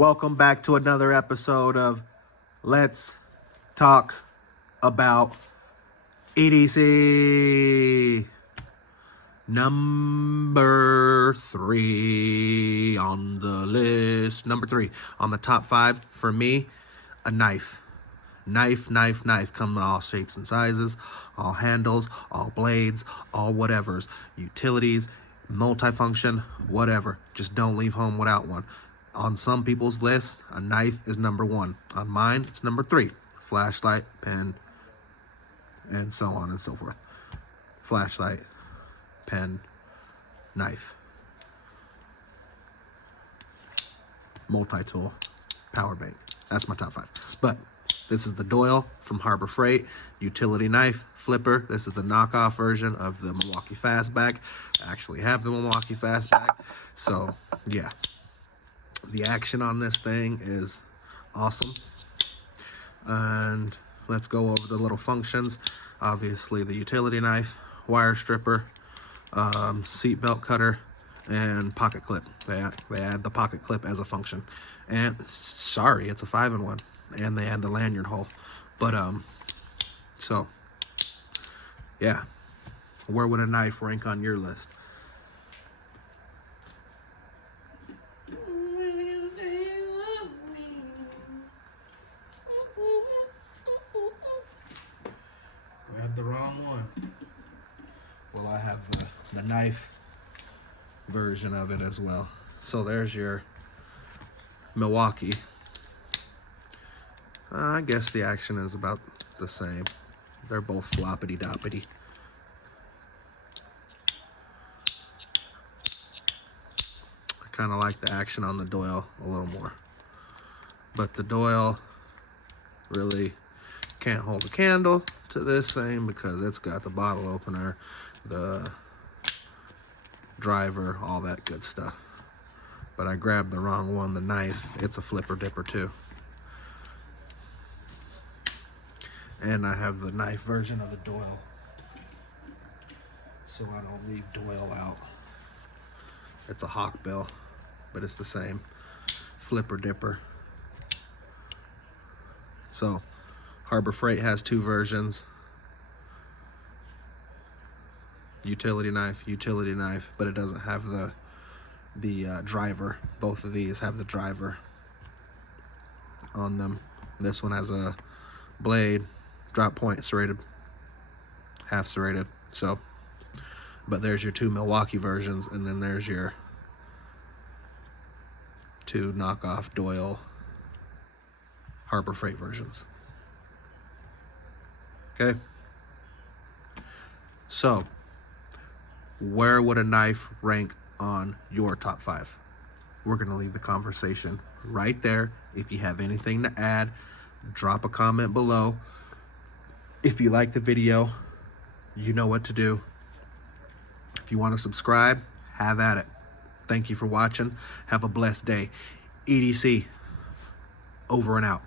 Welcome back to another episode of Let's Talk About EDC. Number 3 on the list. Number 3 on the top 5 for me, a knife. Knife. Come in all shapes and sizes, all handles, all blades, all whatevers. Utilities, multifunction, whatever. Just don't leave home without one. On some people's list, a knife is number 1. On mine, it's number 3. Flashlight, pen, and so on and so forth. Flashlight, pen, knife. Multi-tool, power bank. That's my top 5. But this is the Doyle from Harbor Freight. Utility knife, flipper. This is the knockoff version of the Milwaukee Fastback. I actually have the Milwaukee Fastback. So, yeah. The action on this thing is awesome. And let's go over the little functions. Obviously, the utility knife, wire stripper, seat belt cutter, and pocket clip. They add the pocket clip as a function. And sorry, it's a 5-in-1. And they add the lanyard hole. But so yeah, where would a knife rank on your list? Grabbed the wrong one. Well, I have the knife version of it as well. So there's your Milwaukee. I guess the action is about the same. They're both floppity-doppity. I kind of like the action on the Doyle a little more. But the Doyle really can't hold a candle to this thing because it's got the bottle opener, the driver, all that good stuff. But I grabbed the wrong one, the knife. It's a flipper dipper too. And I have the knife version of the Doyle, so I don't leave Doyle out. It's a hawkbill, but it's the same. Flipper dipper. So Harbor Freight has 2 versions. Utility knife, but it doesn't have the driver. Both of these have the driver on them. This one has a blade, drop point, serrated, half serrated. So, but there's your 2 Milwaukee versions, and then there's your 2 knockoff Doyle Harbor Freight versions. Okay. So, where would a knife rank on your top 5? We're going to leave the conversation right there. If you have anything to add, drop a comment below. If you like the video, you know what to do. If you want to subscribe, have at it. Thank you for watching. Have a blessed day. EDC, over and out.